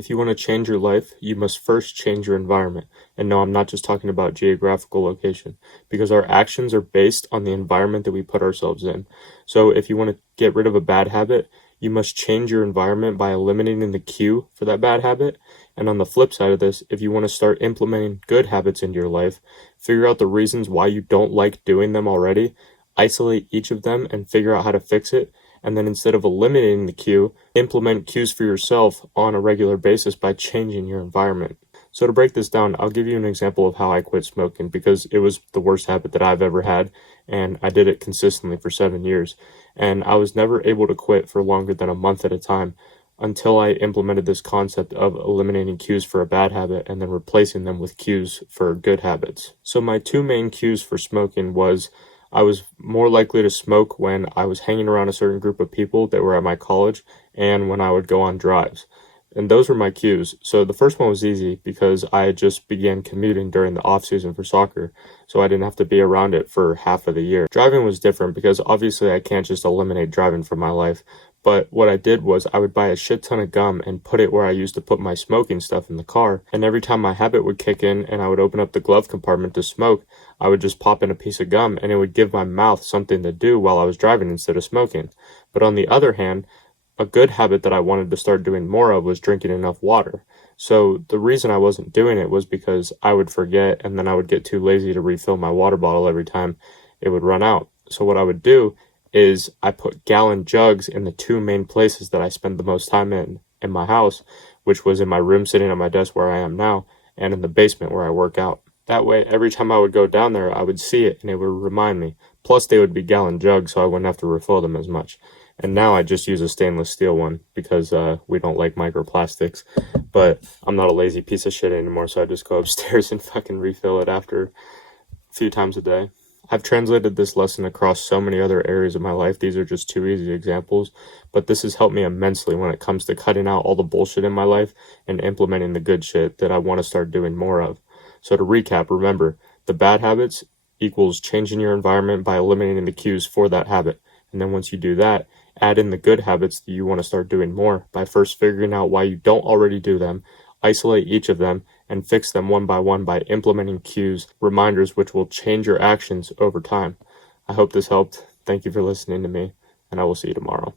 If you want to change your life, you must first change your environment. And no, I'm not just talking about geographical location, because our actions are based on the environment that we put ourselves in. So if you want to get rid of a bad habit, you must change your environment by eliminating the cue for that bad habit. And on the flip side of this, if you want to start implementing good habits into your life, figure out the reasons why you don't like doing them already, isolate each of them and figure out how to fix it, and then instead of eliminating the cue, implement cues for yourself on a regular basis by changing your environment. So to break this down, I'll give you an example of how I quit smoking because it was the worst habit that I've ever had, and I did it consistently for 7 years. And I was never able to quit for longer than a month at a time until I implemented this concept of eliminating cues for a bad habit and then replacing them with cues for good habits. So my two main cues for smoking was I was more likely to smoke when I was hanging around a certain group of people that were at my college and when I would go on drives. And those were my cues. So the first one was easy because I had just began commuting during the off season for soccer, so I didn't have to be around it for half of the year. Driving was different because obviously I can't just eliminate driving from my life. But what I did was I would buy a shit ton of gum and put it where I used to put my smoking stuff in the car. And every time my habit would kick in and I would open up the glove compartment to smoke, I would just pop in a piece of gum and it would give my mouth something to do while I was driving instead of smoking. But on the other hand, a good habit that I wanted to start doing more of was drinking enough water. So the reason I wasn't doing it was because I would forget and then I would get too lazy to refill my water bottle every time it would run out. So what I would do is I put gallon jugs in the two main places that I spend the most time in my house, which was in my room sitting at my desk where I am now and in the basement where I work out. That way, every time I would go down there, I would see it and it would remind me. Plus, they would be gallon jugs, so I wouldn't have to refill them as much. And now I just use a stainless steel one because we don't like microplastics. But I'm not a lazy piece of shit anymore, so I just go upstairs and fucking refill it after a few times a day. I've translated this lesson across so many other areas of my life. These are just two easy examples, but this has helped me immensely when it comes to cutting out all the bullshit in my life and implementing the good shit that I want to start doing more of. So to recap, remember, the bad habits equals changing your environment by eliminating the cues for that habit. And then once you do that, add in the good habits that you want to start doing more by first figuring out why you don't already do them, isolate each of them, and fix them one by one by implementing cues, reminders which will change your actions over time. I hope this helped. Thank you for listening to me, and I will see you tomorrow.